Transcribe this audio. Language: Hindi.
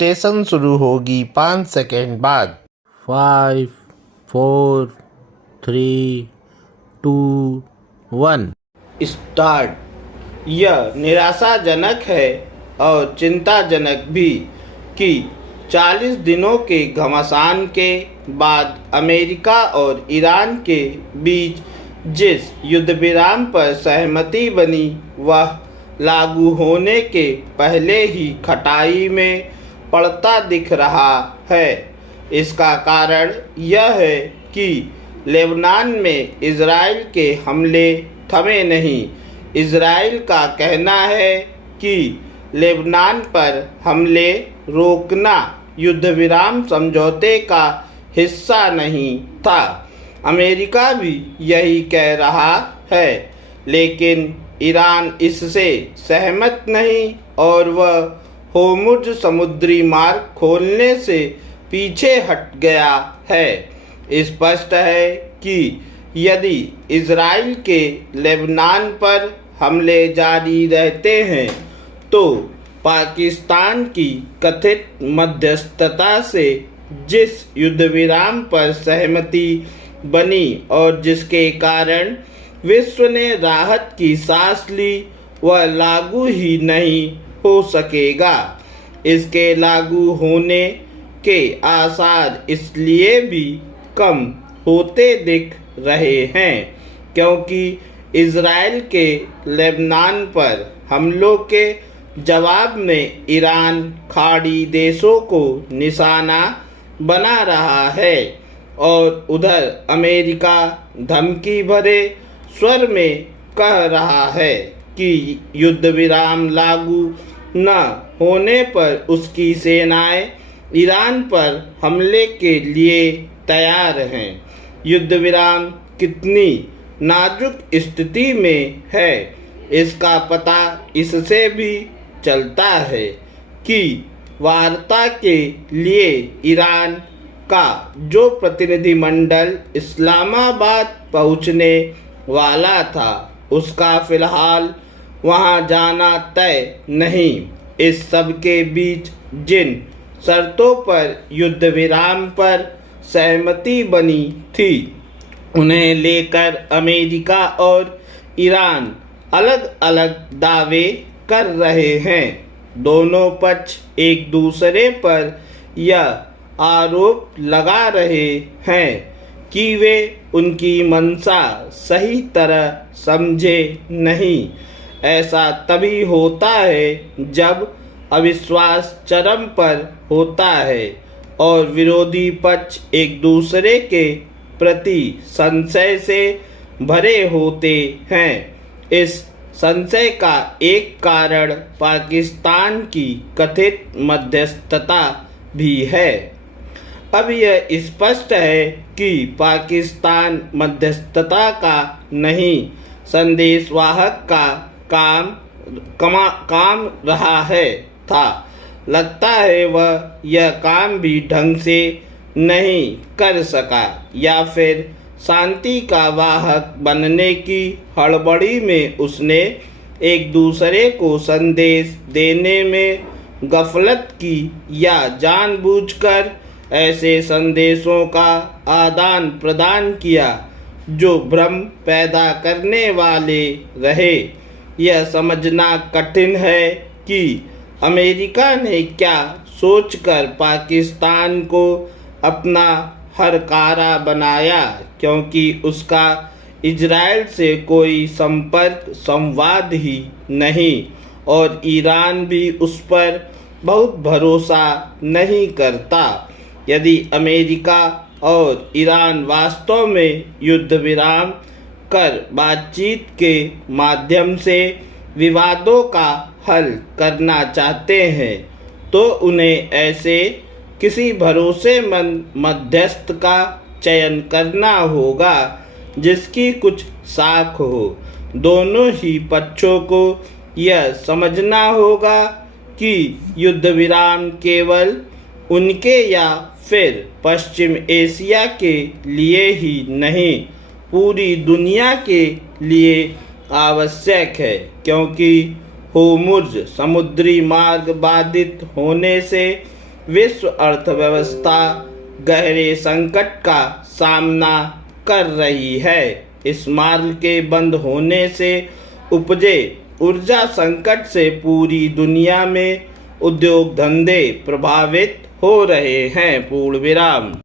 डिक्टेशन शुरू होगी 5 सेकेंड बाद। 5 4 3 2 1 स्टार्ट। यह निराशाजनक है और चिंताजनक भी कि 40 दिनों के घमासान के बाद अमेरिका और ईरान के बीच जिस युद्धविराम पर सहमति बनी वह लागू होने के पहले ही खटाई में पड़ता दिख रहा है। इसका कारण यह है कि लेबनान में इजराइल के हमले थमे नहीं। इजराइल का कहना है कि लेबनान पर हमले रोकना युद्धविराम समझौते का हिस्सा नहीं था। अमेरिका भी यही कह रहा है, लेकिन ईरान इससे सहमत नहीं और वह होर्मुज़ समुद्री मार्ग खोलने से पीछे हट गया है। स्पष्ट है कि यदि इजराइल के लेबनान पर हमले जारी रहते हैं तो पाकिस्तान की कथित मध्यस्थता से जिस युद्धविराम पर सहमति बनी और जिसके कारण विश्व ने राहत की सांस ली वह लागू ही नहीं हो सकेगा। इसके लागू होने के आसार इसलिए भी कम होते दिख रहे हैं क्योंकि इजराइल के लेबनान पर हमलों के जवाब में ईरान खाड़ी देशों को निशाना बना रहा है और उधर अमेरिका धमकी भरे स्वर में कह रहा है कि युद्धविराम लागू न होने पर उसकी सेनाएं ईरान पर हमले के लिए तैयार हैं। युद्धविराम कितनी नाजुक स्थिति में है इसका पता इससे भी चलता है कि वार्ता के लिए ईरान का जो प्रतिनिधिमंडल इस्लामाबाद पहुंचने वाला था उसका फिलहाल वहां जाना तय नहीं। इस सब के बीच जिन शर्तों पर युद्धविराम पर सहमति बनी थी उन्हें लेकर अमेरिका और ईरान अलग अलग दावे कर रहे हैं। दोनों पक्ष एक दूसरे पर यह आरोप लगा रहे हैं कि वे उनकी मंशा सही तरह समझे नहीं। ऐसा तभी होता है जब अविश्वास चरम पर होता है और विरोधी पक्ष एक दूसरे के प्रति संशय से भरे होते हैं। इस संशय का एक कारण पाकिस्तान की कथित मध्यस्थता भी है। अब यह स्पष्ट है कि पाकिस्तान मध्यस्थता का नहीं संदेशवाहक का काम रहा है था। लगता है वह यह काम भी ढंग से नहीं कर सका या फिर शांति का वाहक बनने की हड़बड़ी में उसने एक दूसरे को संदेश देने में गफलत की या जानबूझकर ऐसे संदेशों का आदान प्रदान किया जो भ्रम पैदा करने वाले रहे। यह समझना कठिन है कि अमेरिका ने क्या सोचकर पाकिस्तान को अपना हरकारा बनाया, क्योंकि उसका इजराइल से कोई संवाद ही नहीं और ईरान भी उस पर बहुत भरोसा नहीं करता। यदि अमेरिका और ईरान वास्तव में युद्ध विराम कर बातचीत के माध्यम से विवादों का हल करना चाहते हैं तो उन्हें ऐसे किसी भरोसेमंद मध्यस्थ का चयन करना होगा जिसकी कुछ साख हो। दोनों ही पक्षों को यह समझना होगा कि युद्ध विराम केवल उनके या फिर पश्चिम एशिया के लिए ही नहीं पूरी दुनिया के लिए आवश्यक है, क्योंकि होर्मुज़ समुद्री मार्ग बाधित होने से विश्व अर्थव्यवस्था गहरे संकट का सामना कर रही है। इस मार्ग के बंद होने से उपजे ऊर्जा संकट से पूरी दुनिया में उद्योग धंधे प्रभावित हो रहे हैं। पूर्ण विराम।